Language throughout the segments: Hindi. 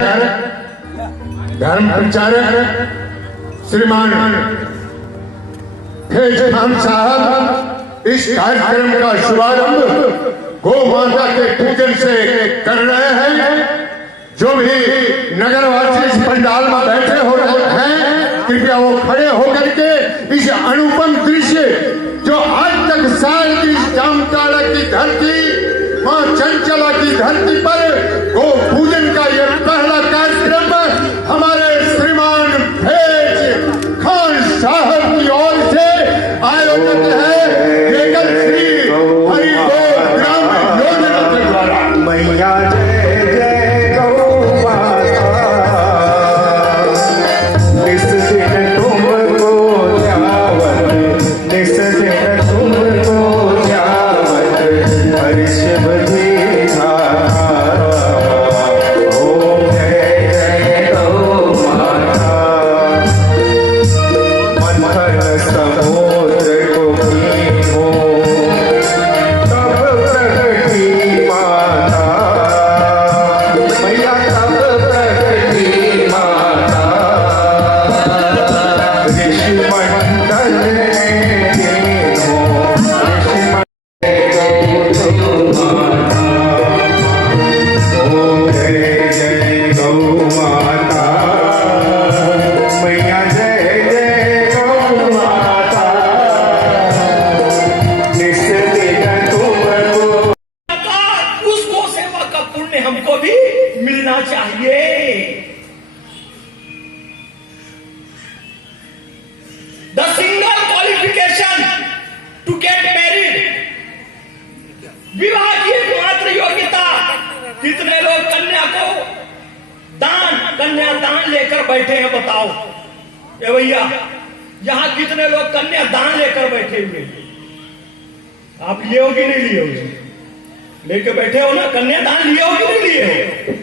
धर्म प्रचारक श्रीमान फैज खान साहब इस कार्यक्रम का शुभारंभ गौ माता के पूजन से कर रहे हैं। जो भी नगरवासी इस पंडाल में बैठे हो रहे हैं, कृपया वो खड़े होकर के इस अनुपम दृश्य जो आज तक साल की जामताड़ा की धरती, मां चंचला की धरती पर गो पूजन का यह पहला कार्यक्रम हमारे श्रीमान फैज खान साहब की ओर से आयोजित है। लेकर श्री हरि गो ग्राम योजना के द्वारा मैया हमको भी मिलना चाहिए। The single qualification to get married, विवाह की एकमात्र योग्यता। कितने लोग कन्या को कन्यादान लेकर बैठे हैं, बताओ ए भैया, यहां कितने लोग कन्यादान लेकर बैठे हुए? आप लिए हो कि नहीं लिए हो? लेके बैठे हो ना, कन्यादान लिए हो कि नहीं लिए हो?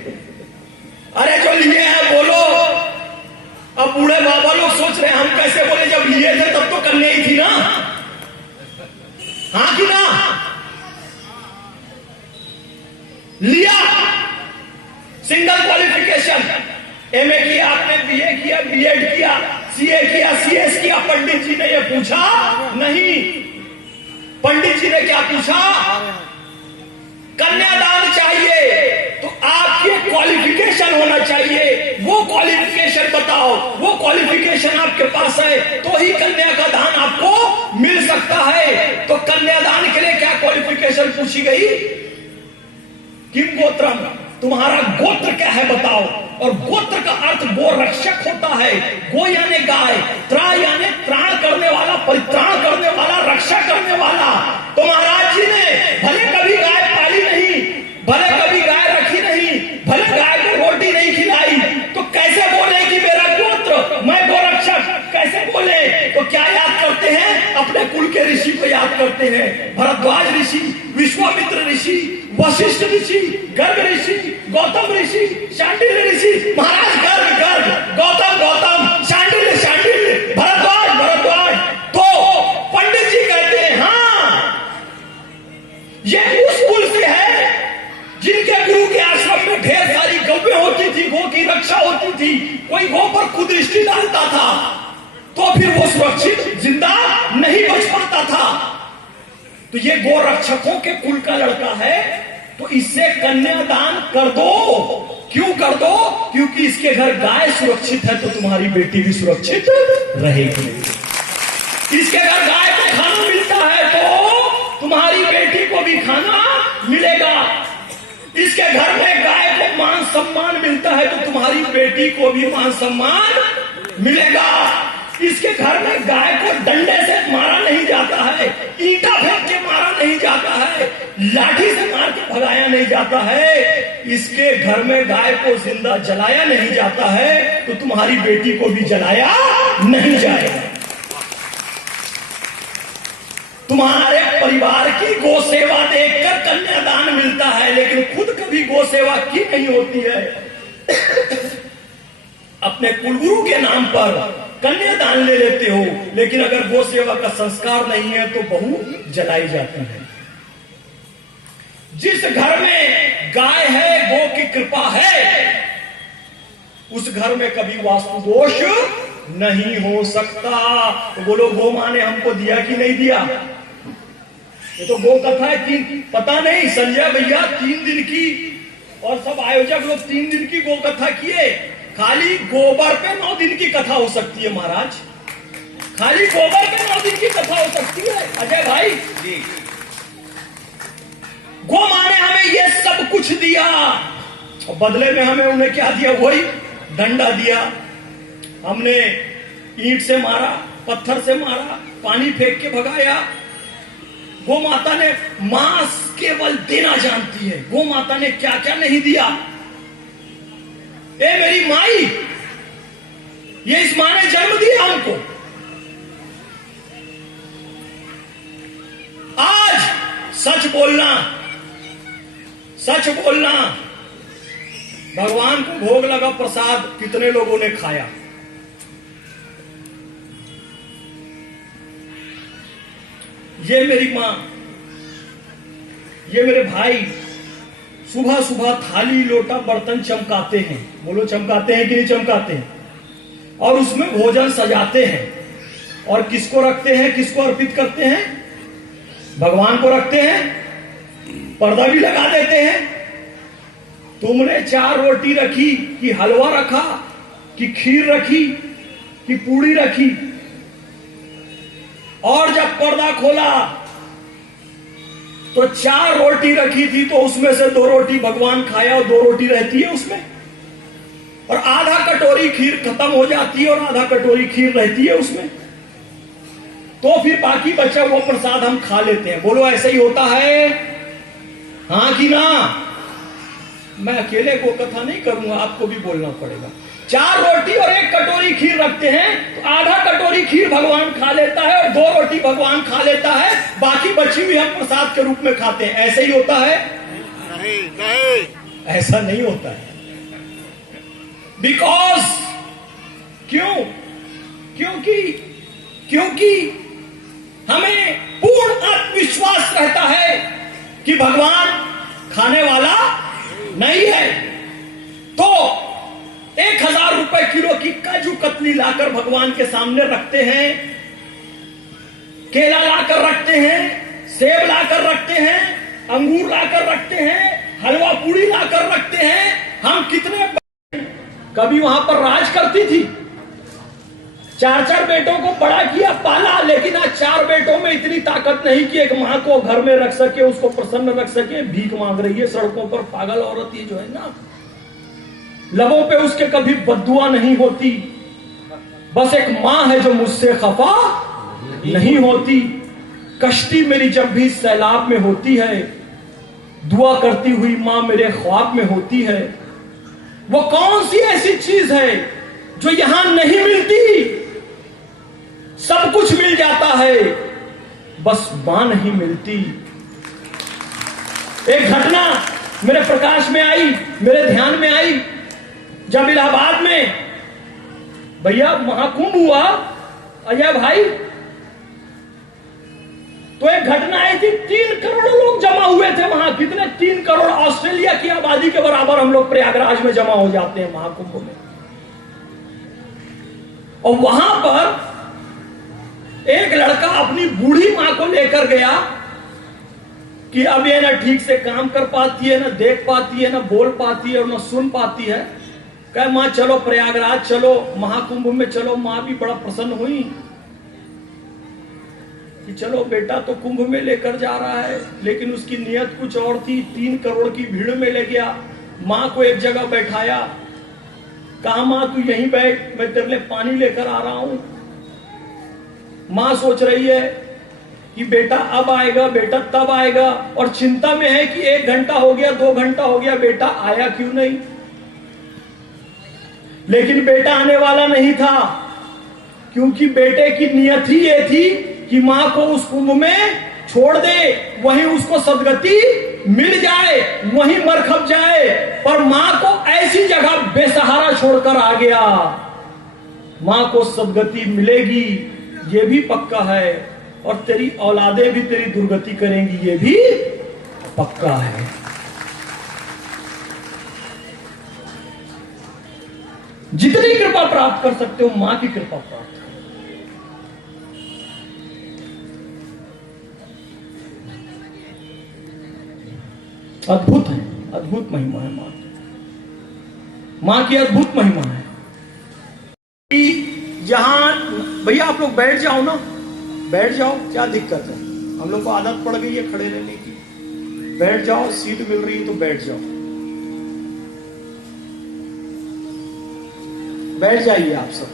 अरे जो लिए हैं बोलो। अब बूढ़े बाबा लोग सोच रहे हैं हम कैसे बोले, जब लिए थे तब तो कन्या ही थी ना, हाँ कि ना? लिया सिंगल क्वालिफिकेशन, एमए किया आपने, बीए किया, बीएड किया, सीए किया, सीएस किया। पंडित जी ने ये पूछा नहीं। पंडित जी ने क्या पूछा? कन्यादान चाहिए तो आपके क्वालिफिकेशन होना चाहिए। वो क्वालिफिकेशन बताओ, वो क्वालिफिकेशन आपके पास है तो ही कन्या का दान आपको मिल सकता है। तो कन्यादान के लिए क्या क्वालिफिकेशन पूछी गई? किम गोत्रम, तुम्हारा गोत्र क्या है बताओ। और गोत्र का अर्थ गो रक्षक होता है। गो यानी गाय, त्रा यानी त्राण करने वाला, परित्राण करने वाला, रक्षा करने वाला। तो महाराज जी ने भले कभी गाय पाली नहीं, भले कभी गाय रखी नहीं, भले गाय को रोटी नहीं खिलाई, तो कैसे बोले कि मेरा गोत्र, मैं गोरक्षक, कैसे बोले? तो क्या याद करते हैं? अपने कुल के ऋषि को याद करते हैं। भरद्वाज ऋषि, विश्वामित्र ऋषि, वशिष्ठ ऋषि, गर्ग ऋषि, गौतम ऋषि, शांडिल्य ऋषि। महाराज गर्ग गर्ग, गौतम गौतम, शांडिल्य शांडिल्य, भरद्वाज भरद्वाज। तो पंडित जी कहते हैं हाँ, ये उस कुल से है जिनके गुरु के आश्रम में ढेर सारी गौएं होती थी, गो की रक्षा होती थी। कोई गो पर कुदृष्टि डालता था तो फिर वो सुरक्षित जिंदा नहीं बच पाता था। तो ये गो रक्षकों के कुल का लड़का है, तो इससे कन्यादान कर दो। क्यों कर दो? क्योंकि इसके घर गाय सुरक्षित है तो तुम्हारी बेटी भी सुरक्षित रहेगी। इसके घर गाय को खाना मिलता है तो तुम्हारी बेटी को भी खाना मिलेगा। इसके घर में गाय को मान सम्मान मिलता है तो तुम्हारी बेटी को भी मान सम्मान मिलेगा। इसके घर में गाय को डंडे से मारा नहीं जाता है, ईंटा फेंक के मारा नहीं जाता है, लाठी से मार के भगाया नहीं जाता है। इसके घर में गाय को जिंदा जलाया नहीं जाता है तो तुम्हारी बेटी को भी जलाया नहीं जाएगा। तुम्हारे परिवार की गो सेवा देखकर कन्यादान मिलता है, लेकिन खुद कभी गो सेवा की नहीं होती है। अपने कुलगुरु के नाम पर कन्यादान ले लेते हो, लेकिन अगर गो सेवा का संस्कार नहीं है तो बहू जलाई जाती है। जिस घर में गाय है, गो की कृपा है, उस घर में कभी वास्तु दोष नहीं हो सकता। तो बोलो, गो मां ने हमको दिया कि नहीं दिया? ये तो गो कथा है तीन, पता नहीं संजय भैया 3 दिन की, और सब आयोजक लोग 3 दिन की गो कथा किए। खाली गोबर पे 9 दिन की कथा हो सकती है महाराज, खाली गोबर पे 9 दिन की कथा हो सकती है। अजय भाई जी, गो मां ने हमें ये सब कुछ दिया, और बदले में हमें उन्हें क्या दिया? वही डंडा दिया। हमने ईंट से मारा, पत्थर से मारा, पानी फेंक के भगाया। गो माता ने मांस केवल देना जानती है। गो माता ने क्या क्या नहीं दिया। ए मेरी माई, ये इस मां ने जन्म दिया हमको। आज सच बोलना, सच बोलना, भगवान को भोग लगा प्रसाद कितने लोगों ने खाया? ये मेरी मां, ये मेरे भाई सुबह सुबह थाली लोटा बर्तन चमकाते हैं। बोलो, चमकाते हैं कि नहीं चमकाते हैं? और उसमें भोजन सजाते हैं। और किसको रखते हैं, किसको अर्पित करते हैं? भगवान को रखते हैं। पर्दा भी लगा देते हैं। तुमने 4 रोटी रखी कि हलवा रखा, कि खीर रखी, कि पूड़ी रखी? और जब पर्दा खोला तो 4 रोटी रखी थी, तो उसमें से 2 रोटी भगवान खाया और 2 रोटी रहती है उसमें, और आधा कटोरी खीर खत्म हो जाती है और आधा कटोरी खीर रहती है उसमें। तो फिर बाकी बचा हुआ प्रसाद हम खा लेते हैं। बोलो, ऐसा ही होता है? हाँ कि ना? मैं अकेले को कथा नहीं करूंगा, आपको भी बोलना पड़ेगा। 4 रोटी और 1 कटोरी खीर रखते हैं, तो आधा कटोरी खीर भगवान खा लेता है और 2 रोटी भगवान खा लेता है, बाकी बची हुई हम प्रसाद के रूप में खाते हैं। ऐसे ही होता है? नहीं, नहीं, ऐसा नहीं होता है। बिकॉज क्यों? क्योंकि हमें पूर्ण आत्मविश्वास रहता है कि भगवान खाने वाला नहीं है। तो 1000 रुपए किलो की काजू कतली लाकर भगवान के सामने रखते हैं, केला लाकर रखते हैं, सेब लाकर रखते हैं, अंगूर लाकर रखते हैं, हलवा पूड़ी लाकर रखते हैं। हम कितने कभी वहां पर राज करती थी, 4-4 बेटों को बड़ा किया, पाला, लेकिन आज 4 बेटों में इतनी ताकत नहीं कि एक मां को घर में रख सके, उसको प्रसन्न रख सके। भीख मांग रही है सड़कों पर, पागल औरत ये जो है ना, लबों पे उसके कभी बद्दुआ नहीं होती। बस एक मां है जो मुझसे खफा नहीं होती। कश्ती मेरी जब भी सैलाब में होती है, दुआ करती हुई मां मेरे ख्वाब में होती है। वो कौन सी ऐसी चीज है जो यहां नहीं मिलती? सब कुछ मिल जाता है, बस मां नहीं मिलती। एक घटना मेरे प्रकाश में आई, मेरे ध्यान में आई, जब इलाहाबाद में भैया महाकुंभ हुआ, अजय भाई, तो एक घटना आई थी। 3 करोड़ लोग जमा हुए थे वहां। कितने? 3 करोड़। ऑस्ट्रेलिया की आबादी के बराबर हम लोग प्रयागराज में जमा हो जाते हैं महाकुंभ में। और वहां पर एक लड़का अपनी बूढ़ी मां को लेकर गया कि अब ये ना ठीक से काम कर पाती है, ना देख पाती है, ना बोल पाती है और ना सुन पाती है। कहे, मां चलो प्रयागराज चलो, महाकुंभ में चलो। मां भी बड़ा प्रसन्न हुई कि चलो बेटा तो कुंभ में लेकर जा रहा है, लेकिन उसकी नियत कुछ और थी। 3 करोड़ की भीड़ में ले गया, मां को एक जगह बैठाया, कहा मां तू यहीं बैठ, मैं तेरे लिए पानी लेकर आ रहा हूं। मां सोच रही है कि बेटा अब आएगा, बेटा तब आएगा, और चिंता में है कि 1 घंटा हो गया, 2 घंटा हो गया, बेटा आया क्यों नहीं। लेकिन बेटा आने वाला नहीं था, क्योंकि बेटे की नियत ही ये थी कि मां को उस कुंभ में छोड़ दे, वहीं उसको सदगति मिल जाए, वहीं मरखप जाए। पर मां को ऐसी जगह बेसहारा छोड़कर आ गया। मां को सदगति मिलेगी ये भी पक्का है, और तेरी औलादें भी तेरी दुर्गति करेंगी ये भी पक्का है। जितनी कृपा प्राप्त कर सकते हो मां की कृपा प्राप्त करो। अद्भुत है, अद्भुत महिमा है मां की। मां की अद्भुत महिमा है कि यहां भैया आप लोग बैठ जाओ ना, बैठ जाओ, क्या दिक्कत है? हम लोग को आदत पड़ गई है खड़े रहने की। बैठ जाओ, सीट मिल रही है तो बैठ जाओ, बैठ जाइए आप सब,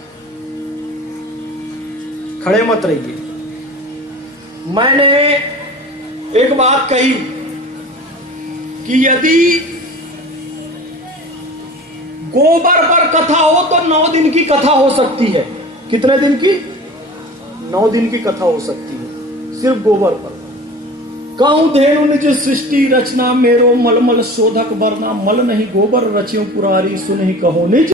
खड़े मत रहिए। मैंने एक बात कही कि यदि गोबर पर कथा हो तो 9 दिन की कथा हो सकती है। कितने दिन की? 9 दिन की कथा हो सकती है सिर्फ गोबर पर। कहूं धेनु निज सृष्टि रचना, मेरो मलमल शोधक वरना, मल नहीं गोबर रच्यो पुरारी, सुनहि कहो निज